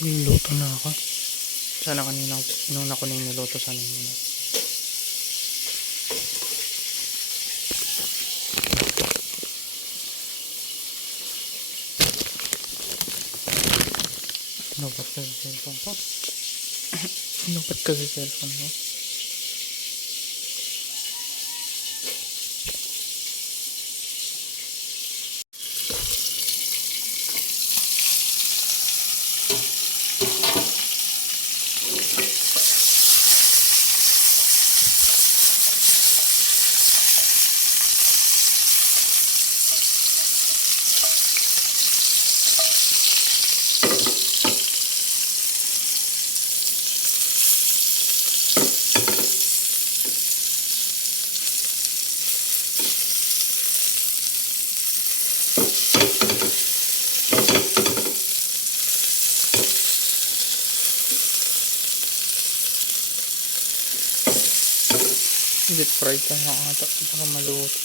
Luto na ako. Sana kanina inuna ko na yung niluto sa nila. Inupat ka sa cellphone ko. Inupat ka sa cellphone ko. Deep fried ka na ata para maluto.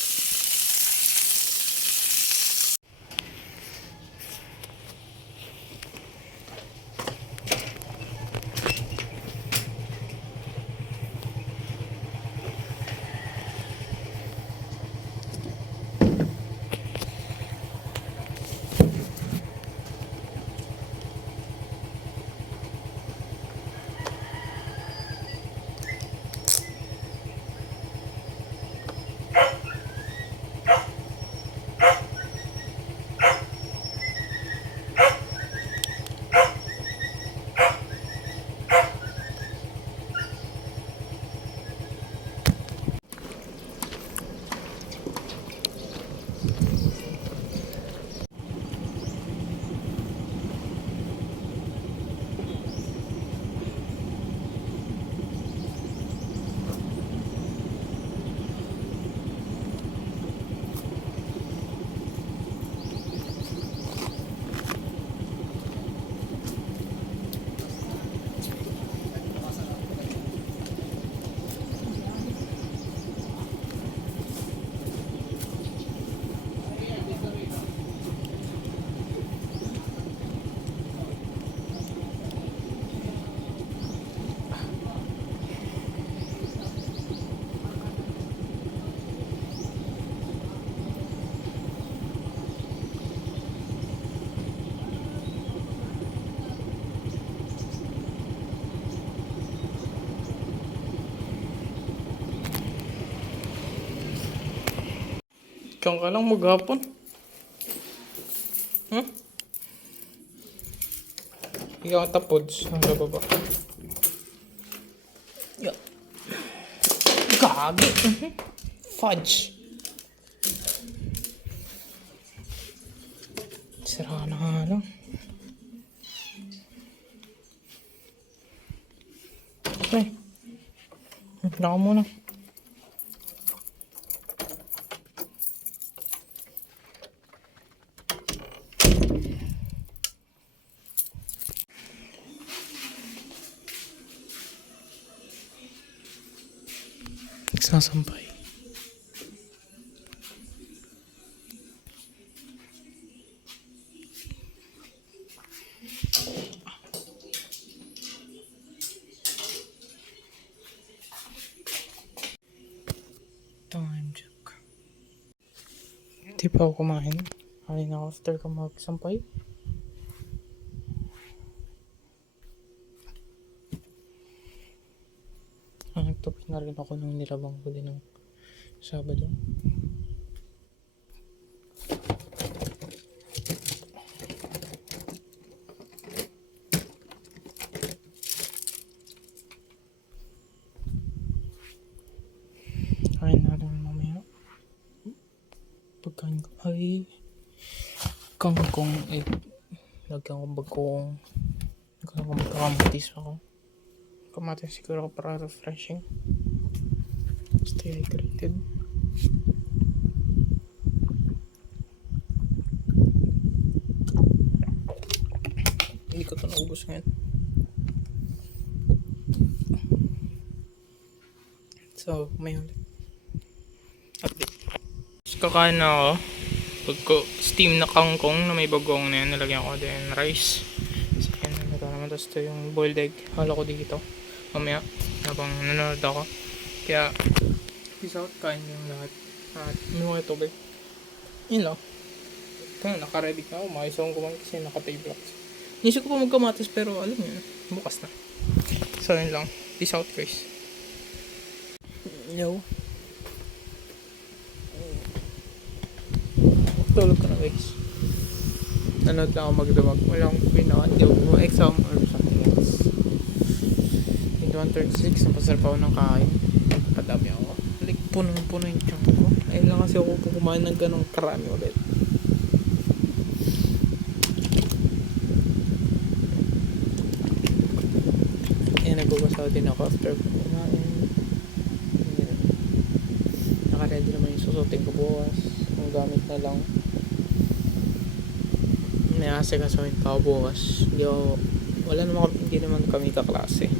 Ikaw ka lang maghapon. Ikaw ang tapods. Ang baba. Yeah. Gagi. Fudge. Sira na nga lang. Okay. Wala ka muna. Sasampay. Time check. Hindi pa ako kumain. Kain ako after ko magsampay. Nagtupin na rin ako nung nilabang ko din ng Sabado. Kain na rin mamaya. Pagkain ko ay kangkong egg. Lagyan ko bagong magkakamatis ako. Kamatis siguro para refreshing. Stay hydrated. Hindi ko ito naubos ngayon. So, may ulit. Update. Kakain na ako. Steam na kangkong na may bagong na yan. Nalagyan ko din rice. So, yan. Ito naman to Tapos ito yung boiled egg. Hala ko dito. Mamaya, habang nanonood ako. Kaya, peace out. Kain yung lahat. At uminom kayo tubig. Yun lang. Kaya naka-ready ka ako. Makayos akong kumain kasi naka-tablets. Nisip ko pa magkamatis pero alam mo yun. Bukas na. So yun lang. Peace out guys. Yo. Tulog ka na guys. Nanood lang ako magdamag. Walang pinaka. Hindi ako exam or something else. In 136, napasarap ako ng kain. Padami ako. Like, punong-puno yung tiyan ko. Ayun lang kasi ako kumain ng ganong karami ulit. Kaya nagbabasaw din ako after kumain. Naka-ready naman yung susutin ko bukas. Ang gamit na lang. May asikasuhin pa ako bukas. Hindi naman kami kaklase.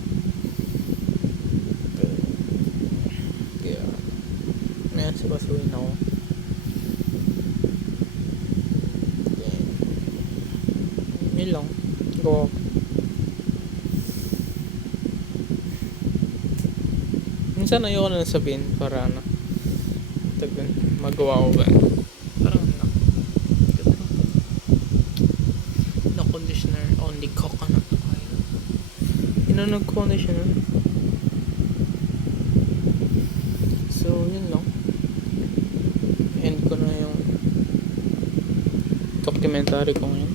Kaya may asikasuhin ako. Then yun lang. Go. Minsan ayoko na sabihin para magawa ko ba. Parang no conditioner, only coconut oil. Nag-conditioner. So, yun lang. End ko na yung documentary ko ngayon.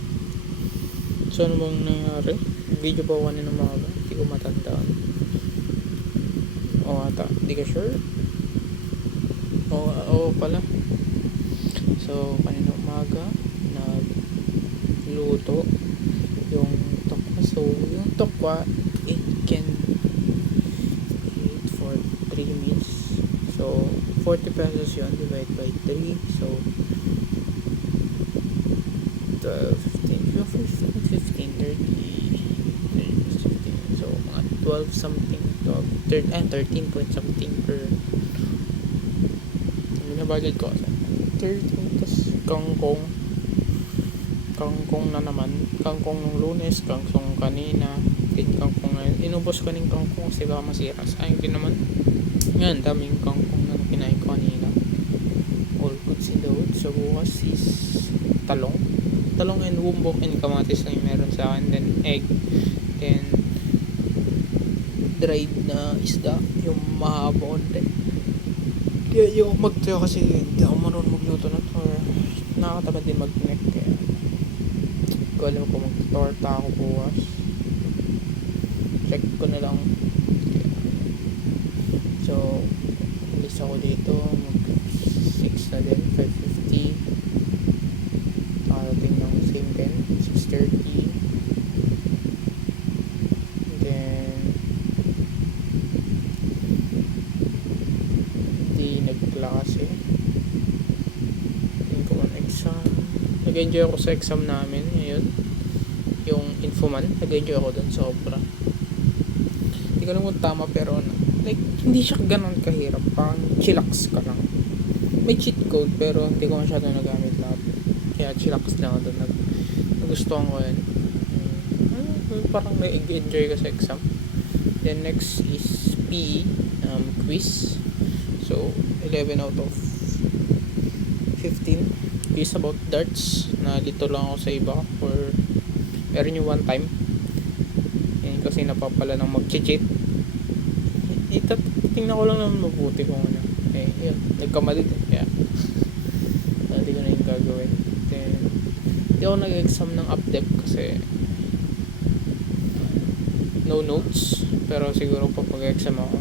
So, ano bang nangyari? Video pa ako ng umaga. Hindi ko matandaan. O ata, hindi ka sure? Oo pala. So, kanina umaga nagluto yung tokwa. So, yung tokwa it can eat for 3 meals. So, 40 pesos yun. Divide by 3. So, 12, 15, 30, 15. So, mga 12 something. 13 point something per budget ko 13 tas kangkong na naman, kangkong nung Lunes, kangkong kanina, din kangkong ngayon. Inubos ko ng kangkong kasi baka masira. Sayang din naman. Yan, daming kangkong na kinain ko kanina. All goods in the wood. So bukas is talong and wumbok and kamatis na yung meron sa akin. Then egg, then dried na isda, yung mahaba konti. Kaya yung magtayo kasi hindi ako marunong magluto na to or nakakatamad din mag-neck. Kaya hindi ko alam kung mag-torta ako bukas. Check ko na lang. Kaya, so alis ako dito mag 6 na din, 5:50. Nakarating ng same din, 6:30. Klase. Hindi ko man exam. Nag-enjoy ako sa exam namin ngayon. Yung Infoman. Nag-enjoy ako dun sa sobra. Hindi ko alam kung tama pero like, hindi siya ganun kahirap. Parang chillax ka lang. May cheat code pero hindi ko masyado nagamit lahat. Kaya chillax lang ako dun. Nagustuhan ko yun. Parang nag-enjoy ka sa exam. Then next is PE. Quiz. So, 11 out of 15 is about darts. Nalito lang ako sa iba or meron yung one time. Yan kasi napapala ng mag-cheat. Tingnan ko lang naman mabuti kung ano. Yun. Nagkamali din. Kaya, hindi ko na yung gagawin. Then, hindi ako nag-exam ng UpDep kasi no notes. Pero siguro pag mag-exam ako,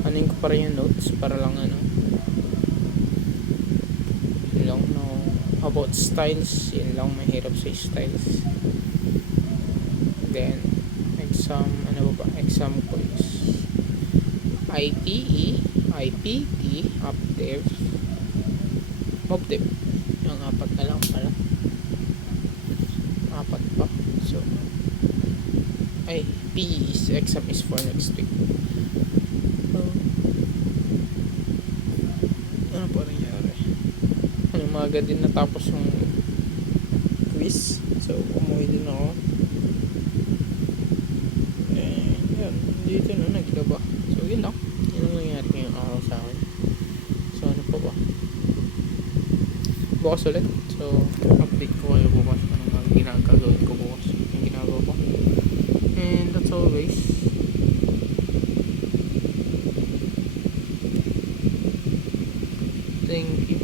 anin ko pa rin yung notes para lang yun lang about styles, yun lang mahirap sa styles. Then exam exam ko is ITE, IPT, UpDev, MobDev. Yung 4 na lang pala, 4 pa. So PE is exam is for next week. Ano pa nangyari? Umaga din natapos yung quiz. So, umuwi din ako. yan. Dito na, naglaba. So, yun lang. Yun ang nangyari ngayong araw sa akin. So, ano pa ba? Bukas ulit. So, update ko kayo bukas. Anong mga ginagagawin ko bukas. Yung ginagawa ko. And that's always. Thank you.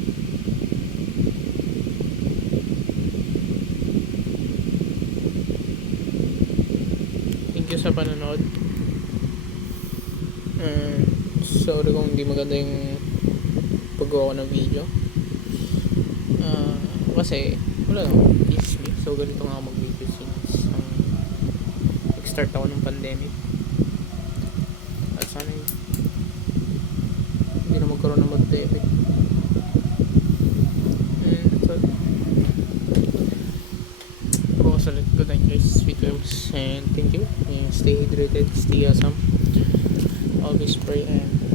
Thank you sa panonood. Sorry kung hindi maganda yung paggawa ko ng video. Kasi wala lang, teach me. So ganito nga ako mag-video since nag-start ako ng pandemic. At sana hindi na magkaroon ng pandemic. And that's all. Bukas ulit. Good night guys. Sweet dreams. And thank you. And stay hydrated. Stay awesome. Always pray and